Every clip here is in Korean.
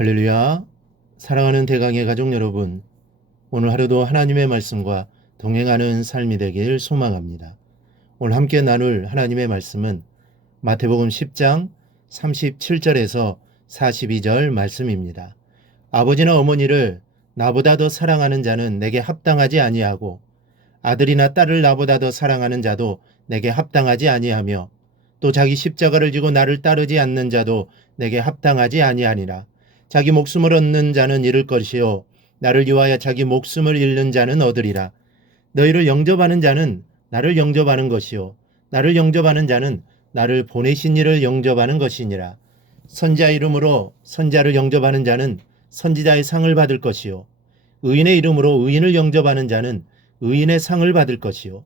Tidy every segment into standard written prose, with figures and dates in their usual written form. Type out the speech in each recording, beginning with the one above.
할렐루야. 사랑하는 대강의 가족 여러분, 오늘 하루도 하나님의 말씀과 동행하는 삶이 되길 소망합니다. 오늘 함께 나눌 하나님의 말씀은 마태복음 10장 37절에서 42절 말씀입니다. 아버지나 어머니를 나보다 더 사랑하는 자는 내게 합당하지 아니하고 아들이나 딸을 나보다 더 사랑하는 자도 내게 합당하지 아니하며 또 자기 십자가를 지고 나를 따르지 않는 자도 내게 합당하지 아니하니라. 자기 목숨을 얻는 자는 잃을 것이요 나를 위하여 자기 목숨을 잃는 자는 얻으리라. 너희를 영접하는 자는 나를 영접하는 것이요 나를 영접하는 자는 나를 보내신 이를 영접하는 것이니라. 선지자 이름으로 선지자를 영접하는 자는 선지자의 상을 받을 것이요 의인의 이름으로 의인을 영접하는 자는 의인의 상을 받을 것이요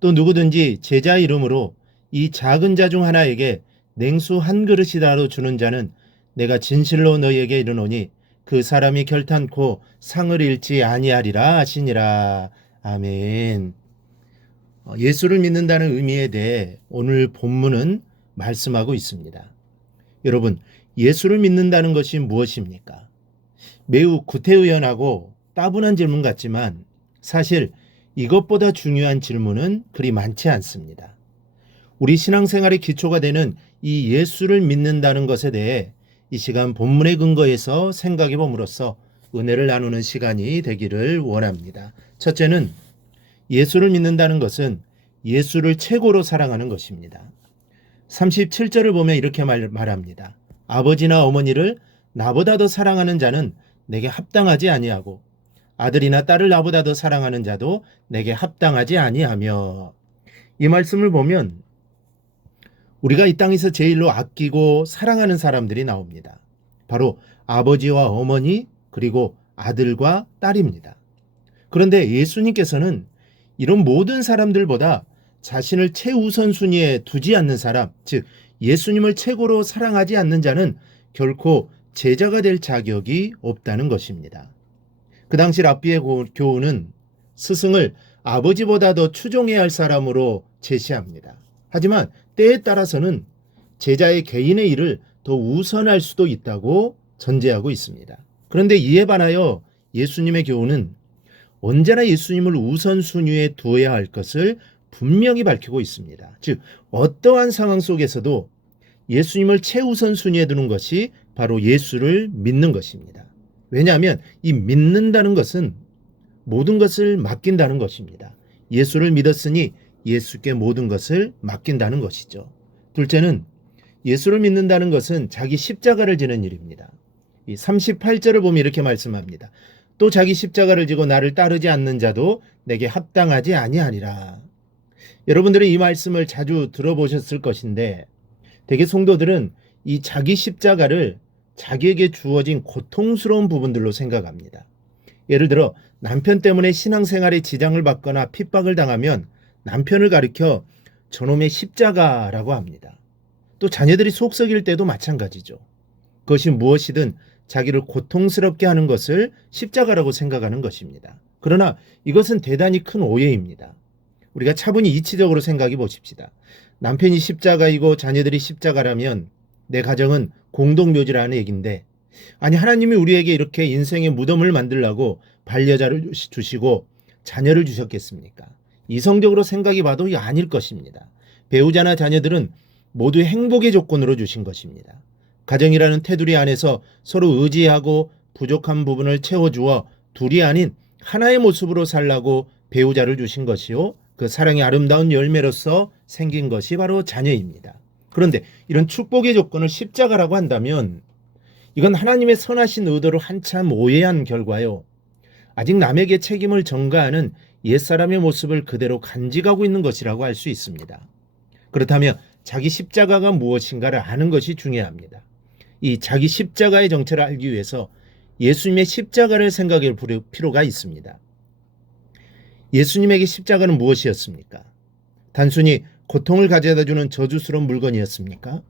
또 누구든지 제자 이름으로 이 작은 자 중 하나에게 냉수 한 그릇이라도 주는 자는 내가 진실로 너희에게 이르노니 그 사람이 결탄코 상을 잃지 아니하리라 하시니라. 아멘. 예수를 믿는다는 의미에 대해 오늘 본문은 말씀하고 있습니다. 여러분, 예수를 믿는다는 것이 무엇입니까? 매우 구태의연하고 따분한 질문 같지만 사실 이것보다 중요한 질문은 그리 많지 않습니다. 우리 신앙생활의 기초가 되는 이 예수를 믿는다는 것에 대해 이 시간 본문의 근거에서 생각해 봄으로써 은혜를 나누는 시간이 되기를 원합니다. 첫째는 예수를 믿는다는 것은 예수를 최고로 사랑하는 것입니다. 37절을 보면 이렇게 말합니다. 아버지나 어머니를 나보다 더 사랑하는 자는 내게 합당하지 아니하고 아들이나 딸을 나보다 더 사랑하는 자도 내게 합당하지 아니하며. 이 말씀을 보면 우리가 이 땅에서 제일로 아끼고 사랑하는 사람들이 나옵니다. 바로 아버지와 어머니 그리고 아들과 딸입니다. 그런데 예수님께서는 이런 모든 사람들보다 자신을 최우선순위에 두지 않는 사람, 즉 예수님을 최고로 사랑하지 않는 자는 결코 제자가 될 자격이 없다는 것입니다. 그 당시 랍비의 교훈은 스승을 아버지보다 더 추종해야 할 사람으로 제시합니다. 하지만 때에 따라서는 제자의 개인의 일을 더 우선할 수도 있다고 전제하고 있습니다. 그런데 이에 반하여 예수님의 교훈은 언제나 예수님을 우선순위에 두어야 할 것을 분명히 밝히고 있습니다. 즉 어떠한 상황 속에서도 예수님을 최우선순위에 두는 것이 바로 예수를 믿는 것입니다. 왜냐하면 이 믿는다는 것은 모든 것을 맡긴다는 것입니다. 예수를 믿었으니 예수께 모든 것을 맡긴다는 것이죠. 둘째는 예수를 믿는다는 것은 자기 십자가를 지는 일입니다. 이 38절을 보면 이렇게 말씀합니다. 또 자기 십자가를 지고 나를 따르지 않는 자도 내게 합당하지 아니하니라. 여러분들은 이 말씀을 자주 들어보셨을 것인데 대개 성도들은 이 자기 십자가를 자기에게 주어진 고통스러운 부분들로 생각합니다. 예를 들어 남편 때문에 신앙생활에 지장을 받거나 핍박을 당하면 남편을 가리켜 저놈의 십자가라고 합니다. 또 자녀들이 속 썩일 때도 마찬가지죠. 그것이 무엇이든 자기를 고통스럽게 하는 것을 십자가라고 생각하는 것입니다. 그러나 이것은 대단히 큰 오해입니다. 우리가 차분히 이치적으로 생각해 보십시다. 남편이 십자가이고 자녀들이 십자가라면 내 가정은 공동묘지라는 얘기인데, 아니 하나님이 우리에게 이렇게 인생의 무덤을 만들라고 반려자를 주시고 자녀를 주셨겠습니까? 이성적으로 생각해 봐도 이게 아닐 것입니다. 배우자나 자녀들은 모두 행복의 조건으로 주신 것입니다. 가정이라는 테두리 안에서 서로 의지하고 부족한 부분을 채워주어 둘이 아닌 하나의 모습으로 살라고 배우자를 주신 것이요 그 사랑의 아름다운 열매로서 생긴 것이 바로 자녀입니다. 그런데 이런 축복의 조건을 십자가라고 한다면 이건 하나님의 선하신 의도를 한참 오해한 결과요, 아직 남에게 책임을 전가하는 옛사람의 모습을 그대로 간직하고 있는 것이라고 할 수 있습니다. 그렇다면 자기 십자가가 무엇인가를 아는 것이 중요합니다. 이 자기 십자가의 정체를 알기 위해서 예수님의 십자가를 생각해 볼 필요가 있습니다. 예수님에게 십자가는 무엇이었습니까? 단순히 고통을 가져다주는 저주스러운 물건이었습니까?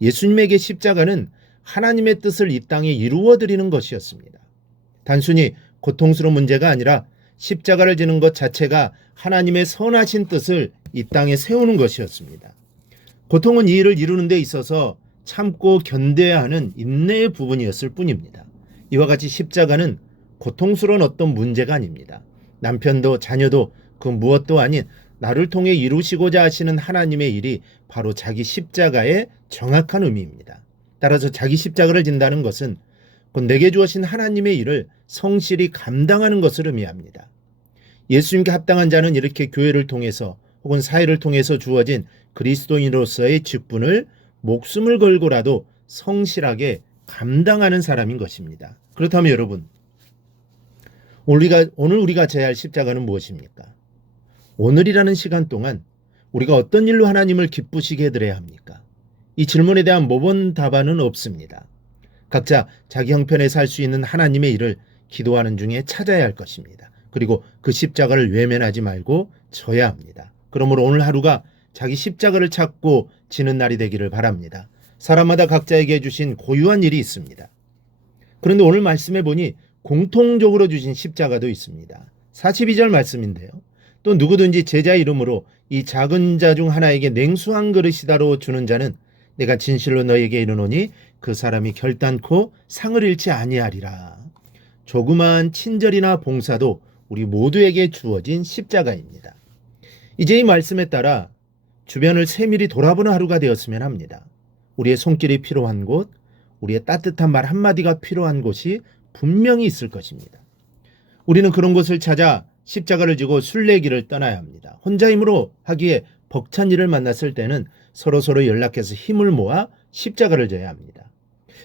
예수님에게 십자가는 하나님의 뜻을 이 땅에 이루어드리는 것이었습니다. 단순히 고통스러운 문제가 아니라 십자가를 지는 것 자체가 하나님의 선하신 뜻을 이 땅에 세우는 것이었습니다. 고통은 이 일을 이루는 데 있어서 참고 견뎌야 하는 인내의 부분이었을 뿐입니다. 이와 같이 십자가는 고통스러운 어떤 문제가 아닙니다. 남편도 자녀도 그 무엇도 아닌 나를 통해 이루시고자 하시는 하나님의 일이 바로 자기 십자가의 정확한 의미입니다. 따라서 자기 십자가를 진다는 것은 곧 내게 주어진 하나님의 일을 성실히 감당하는 것을 의미합니다. 예수님께 합당한 자는 이렇게 교회를 통해서 혹은 사회를 통해서 주어진 그리스도인으로서의 직분을 목숨을 걸고라도 성실하게 감당하는 사람인 것입니다. 그렇다면 여러분, 오늘 우리가 져야 할 십자가는 무엇입니까? 오늘이라는 시간 동안 우리가 어떤 일로 하나님을 기쁘시게 해드려야 합니까? 이 질문에 대한 모범 답안은 없습니다. 각자 자기 형편에 살 수 있는 하나님의 일을 기도하는 중에 찾아야 할 것입니다. 그리고 그 십자가를 외면하지 말고 져야 합니다. 그러므로 오늘 하루가 자기 십자가를 찾고 지는 날이 되기를 바랍니다. 사람마다 각자에게 주신 고유한 일이 있습니다. 그런데 오늘 말씀해 보니 공통적으로 주신 십자가도 있습니다. 42절 말씀인데요. 또 누구든지 제자 이름으로 이 작은 자 중 하나에게 냉수 한 그릇이다로 주는 자는 내가 진실로 너에게 이르노니 그 사람이 결단코 상을 잃지 아니하리라. 조그마한 친절이나 봉사도 우리 모두에게 주어진 십자가입니다. 이제 이 말씀에 따라 주변을 세밀히 돌아보는 하루가 되었으면 합니다. 우리의 손길이 필요한 곳, 우리의 따뜻한 말 한마디가 필요한 곳이 분명히 있을 것입니다. 우리는 그런 곳을 찾아 십자가를 지고 순례길을 떠나야 합니다. 혼자 힘으로 하기에 벅찬 일을 만났을 때는 서로 연락해서 힘을 모아 십자가를 져야 합니다.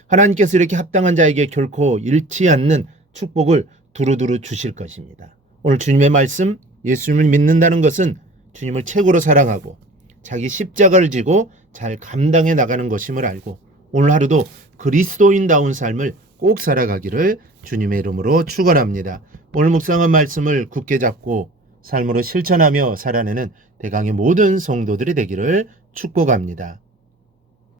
하나님께서 이렇게 합당한 자에게 결코 잃지 않는 축복을 두루두루 주실 것입니다. 오늘 주님의 말씀, 예수님을 믿는다는 것은 주님을 최고로 사랑하고 자기 십자가를 지고 잘 감당해 나가는 것임을 알고 오늘 하루도 그리스도인다운 삶을 꼭 살아가기를 주님의 이름으로 축원합니다. 오늘 묵상한 말씀을 굳게 잡고 삶으로 실천하며 살아내는 대강의 모든 성도들이 되기를 축복합니다.